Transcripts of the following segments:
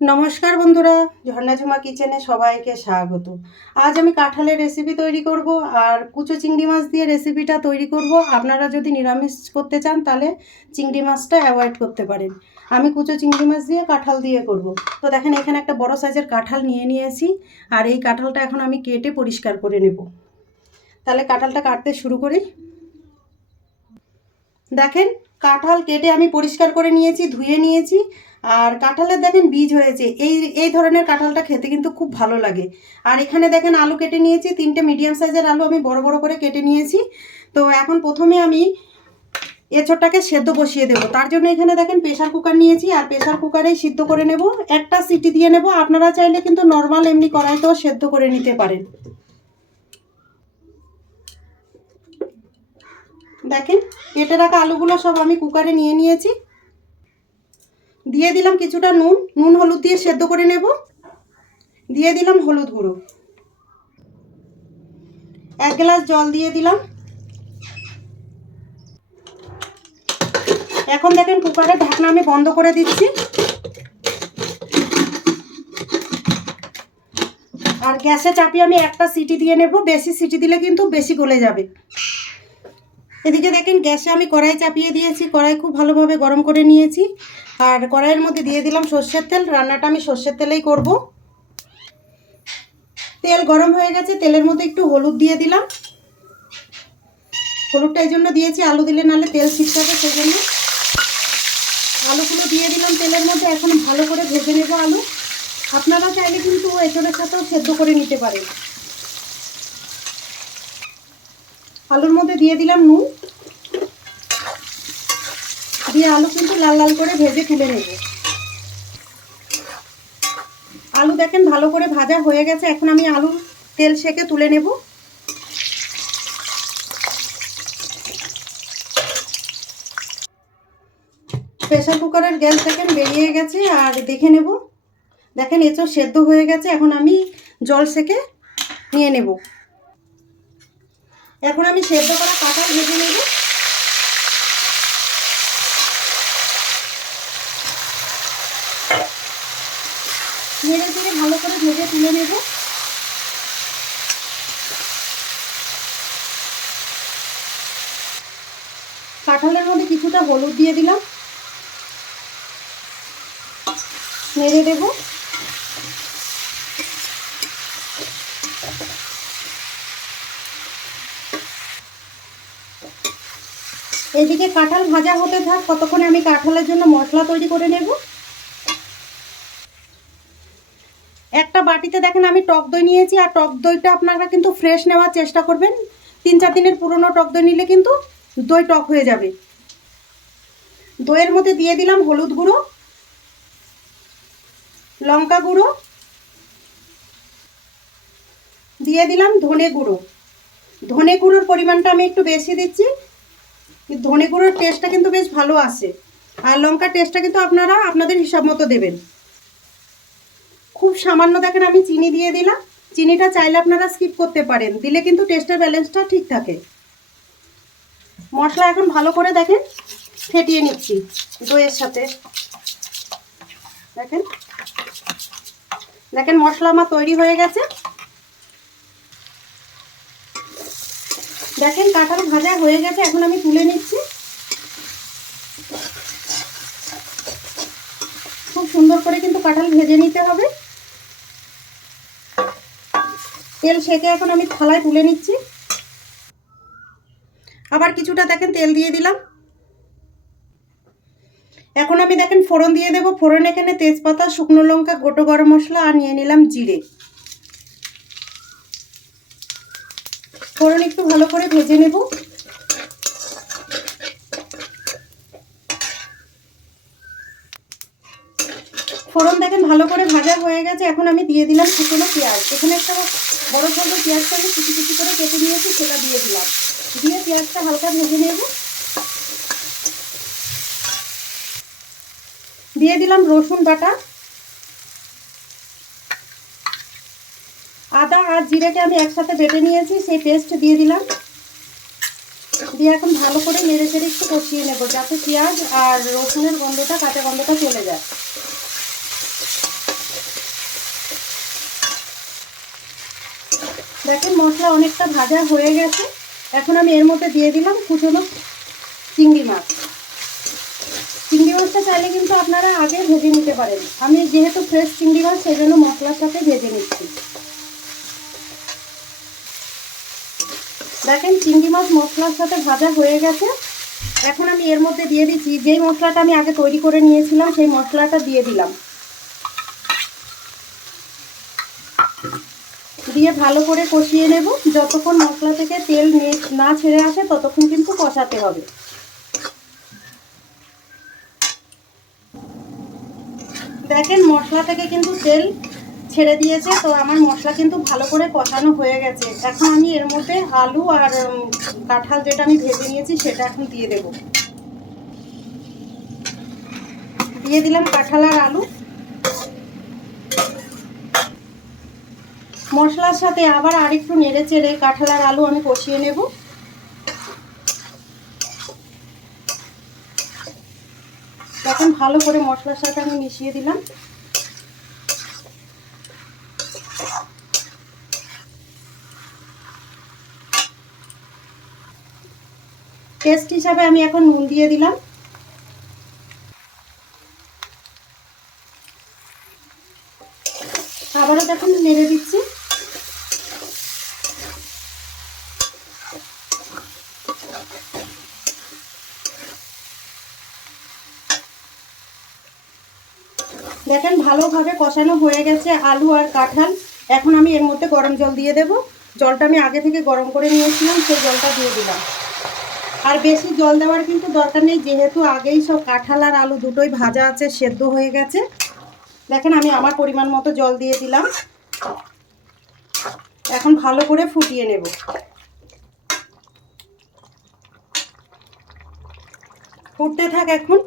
নমস্কার বন্ধুরা, ঝর্ণা ঝুমা কিচেনে সবাইকে স্বাগত। আজ আমি কাঁঠালের রেসিপি তৈরি করব আর কুচো চিংড়ি মাছ দিয়ে রেসিপিটা তৈরি করব। আপনারা যদি নিরামিষ করতে চান তাহলে চিংড়ি মাছটা অ্যাভয়েড করতে পারেন। আমি কুচো চিংড়ি মাছ দিয়ে কাঁঠাল দিয়ে করব। তো দেখেন এখানে একটা বড় সাইজের কাঁঠাল নিয়ে নিয়েছি আর এই কাঁঠালটা এখন আমি কেটে পরিষ্কার করে নেব। তাহলে কাঁঠালটা কাটতে শুরু করি। দেখেন কাঁঠাল কেটে আমি পরিষ্কার করে নিয়েছি, ধুয়ে নিয়েছি। আর কাঁঠালের দেখেন বীজ হয়েছে, এই ধরনের কাঁঠালটা খেতে কিন্তু খুব ভালো লাগে। আর এখানে দেখেন আলু কেটে নিয়েছি, 3টে মিডিয়াম সাইজের আলু আমি বড় বড় করে কেটে নিয়েছি। তো এখন প্রথমে আমি এঁচোড়টাকে সেদ্ধ বসিয়ে দেবো। তার জন্য এখানে দেখেন প্রেশার কুকার নিয়েছি আর প্রেশার কুকারেই সিদ্ধ করে নেব। একটা সিটি দিয়ে নেব। আপনারা চাইলে কিন্তু নর্মাল এমনি কড়াইতেও সেদ্ধ করে নিতে পারেন। দেখেন কেটে রাখা আলুগুলো সব আমি কুকারে নিয়ে নিয়েছি। দিয়ে দিলাম কিছুটা নুন হলুদ দিয়ে সেদ্ধ করে নেব। দিয়ে দিলাম হলুদ গুঁড়ো, 1 গ্লাস জল দিয়ে দিলাম। এখন দেখেন কুকারের ঢাকনা আমি বন্ধ করে দিচ্ছি। আর গ্যাসে চাপিয়ে আমি একটা সিটি দিয়ে নেব। বেশি সিটি দিলে কিন্তু বেশি গলে যাবে। এদিকে দেখেন গ্যাসে আমি কড়াই চাপিয়ে দিয়েছি। কড়াই খুব ভালোভাবে গরম করে নিয়েছি। আর কড়াইয়ের মধ্যে দিয়ে দিলাম সর্ষের তেল। রান্নাটা আমি সর্ষের তেলেই করব। তেল গরম হয়ে গেছে, তেলের মধ্যে একটু হলুদ দিয়ে দিলাম। হলুদটা এই জন্য দিয়েছি, আলু দিলে নাহলে তেল ছিটকাবে, সেই জন্য। আলুগুলো দিয়ে দিলাম তেলের মধ্যে। এখন ভালো করে ভেজে নেব আলু। আপনারা চাইলে কিন্তু এঁচোড়ের সাথেও সেদ্ধ করে নিতে পারেন। আলুর মধ্যে দিয়ে দিলাম নুন, দিয়ে আলু কিন্তু লাল লাল করে ভেজে তুলে নেব। আলু দেখেন ভালো করে ভাজা হয়ে গেছে। এখন আমি আলু তেল সেকে তুলে নেব। প্রেসার কুকারের গ্যাস দেখেন বেরিয়ে গেছে। আর দেখে নেব, দেখেন এঁচোড় সেদ্ধ হয়ে গেছে। এখন আমি জল সেকে নিয়ে নেব। এখন আমি সেদ্ধ করা কাঁঠাল ভেজে নেব। নেড়ে চেড়ে ভালো করে ভেজে তুলে নেব। কাঁঠালের মধ্যে কিছুটা হলুদ দিয়ে দিলাম, নেড়ে দেব। এদিকে কাঁঠাল ভাজা হতে থাক, ততক্ষণে আমি কাঁঠালের জন্য মশলা তৈরি করে নেব। একটা বাটিতে দেখেন আমি টক দই নিয়েছি। আর টক দইটা আপনারা কিন্তু ফ্রেশ নেওয়ার চেষ্টা করবেন। 3-4 দিনের পুরনো টক দই নিলে কিন্তু দই টক হয়ে যাবে। দইয়ের মধ্যে দিয়ে দিলাম হলুদ গুঁড়ো, লঙ্কা গুঁড়ো, দিয়ে দিলাম ধনে গুঁড়ো। ধনে গুঁড়োর পরিমাণটা আমি একটু বেশি দিচ্ছি। ধনে গুঁড়োর টেস্টটা কিন্তু বেশ ভালো আসে। আর লঙ্কার টেস্টটা কিন্তু আপনারা আপনাদের হিসাব মতো দেবেন। খুব সামান্য দেখেন আমি চিনি দিয়ে দিলাম। চিনিটা চাইলে আপনারা স্কিপ করতে পারেন, দিলে কিন্তু টেস্টের ব্যালেন্সটা ঠিক থাকে। মশলা এখন ভালো করে দেখেন ফেটিয়ে নিচ্ছি দইয়ের সাথে। দেখেন দেখেন মশলা আমার তৈরি হয়ে গেছে। দেখেন কাঁঠাল ভাজা হয়ে গেছে। এখন আমি তুলে নিচ্ছি। খুব সুন্দর করে কিন্তু কাঁঠাল ভেজে নিতে হবে। তেল সেকে এখন আমি থালায় তুলে নিচ্ছি। আবার কিছুটা দেখেন তেল দিয়ে দিলাম। এখন আমি দেখেন ফোড়ন দিয়ে দেব। ফোড়ন এখানে তেজপাতা, শুকনো লঙ্কা, গোটা গরম মশলা আর নিয়ে নিলাম জিরে। ফোড়ন একটু ভালো করে ভেজে নেব। ফোড়ন দেখেন ভালো করে ভাজা হয়ে গেছে। এখন আমি দিয়ে দিলাম কুচনো পেঁয়াজ। এখানে একটা বড় সাইজের পেঁয়াজটা আমি কুচি কুচি করে কেটে নিয়েছি, সেটা দিয়ে দিলাম। দিয়ে পেঁয়াজটা হালকা ভেজে নেব। দিয়ে দিলাম রসুন বাটা, আদা আর জিরেকে আমি একসাথে বেটে নিয়েছি, সেই পেস্ট দিয়ে দিলাম। দিয়ে এখন ভালো করে নেড়ে চেড়ে একটু কষিয়ে নেব, যাতে পেঁয়াজ আর রসুনের গন্ধটা, কাঁচা গন্ধটা চলে যায়। দেখেন মশলা অনেকটা ভাজা হয়ে গেছে। এখন আমি এর মধ্যে দিয়ে দিলাম কুচনো চিংড়ি মাছ। চিংড়ি মাছটা চাইলে কিন্তু আপনারা আগে ভেজে নিতে পারেন। আমি যেহেতু ফ্রেশ চিংড়ি মাছ সেই জন্য মশলার সাথে ভেজে নিচ্ছি। দেখেন চিংড়ি মাছ মশলার সাথে ভাজা হয়ে গেছে। এখন আমি এর মধ্যে দিয়ে দিচ্ছি যেই মশলাটা আমি আগে তৈরি করে নিয়েছিলাম, সেই মশলাটা দিয়ে দিলাম। দিয়ে ভালো করে কষিয়ে নেব। যতক্ষণ মশলা থেকে তেল না ছেড়ে আসে ততক্ষণ কিন্তু কষাতে হবে। দেখেন মশলা থেকে কিন্তু তেল ছেড়ে দিয়েছে, তো আমার মশলা কিন্তু ভালো করে কষানো হয়ে গেছে। এখন আমি এর মধ্যে আলু আর কাঁঠাল যেটা আমি ভেজে নিয়েছি সেটা এখন দিয়ে দেব। দিয়ে দিলাম কাঁঠাল আর আলু। মশলার সাথে আবার আরেকটু নেড়ে চেড়ে কাঁঠাল আর আলু আমি কষিয়ে নেব। তখন ভালো করে মশলার সাথে আমি মিশিয়ে দিলাম। টেস্ট হিসাবে আমি এখন নুন দিয়ে দিলাম। আবারও দেখুন নেড়ে দিচ্ছি। দেখেন ভালোভাবে কষানো হয়ে গেছে আলু আর কাঁঠাল। এখন আমি এর মধ্যে গরম জল দিয়ে দেব। জলটা আমি আগে থেকে গরম করে নিয়েছিলাম, সেই জলটা দিয়ে দিলাম। আর বেশি জল দেওয়ার কিন্তু দরকার নেই, যেহেতু আগেই সব কাঁঠাল আর আলু দুটোই ভাজা আছে, সেদ্ধ হয়ে গেছে। দেখেন আমি আমার পরিমাণ মতো জল দিয়ে দিলাম। এখন ভালো করে ফুটিয়ে নেব। ফুটতে থাক এখন।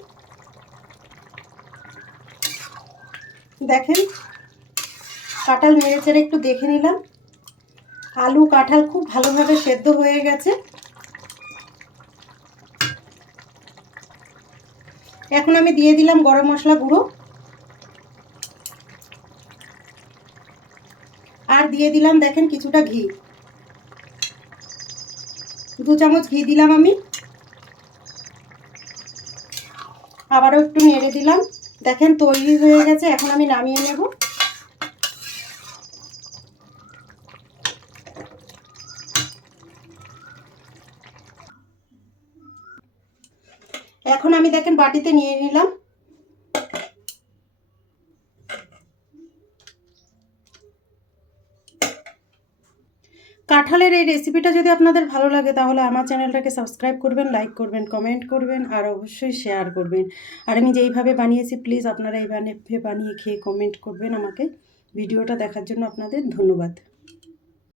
দেখেন কাঁঠাল নেড়ে চেড়ে একটু দেখে নিলাম। আলু কাঁঠাল খুব ভালোভাবে সেদ্ধ হয়ে গেছে। এখন আমি দিয়ে দিলাম গরম মশলা গুঁড়ো আর দিয়ে দিলাম দেখেন কিছুটা ঘি। 2 চামচ ঘি দিলাম আমি। আবারও একটু নেড়ে দিলাম। দেখেন তৈরি হয়ে গেছে। এখন আমি নামিয়ে নেব। এখন আমি দেখেন বাটিতে নিয়ে নিলাম। কাঁঠালের এই রেসিপিটা যদি আপনাদের ভালো লাগে তাহলে আমার চ্যানেলটাকে সাবস্ক্রাইব করবেন, লাইক করবেন, কমেন্ট করবেন আর অবশ্যই শেয়ার করবেন। আর আমি যেইভাবে বানিয়েছি প্লিজ আপনারা এইভাবে বানিয়ে খেয়ে কমেন্ট করবেন আমাকে। ভিডিওটা দেখার জন্য আপনাদের ধন্যবাদ।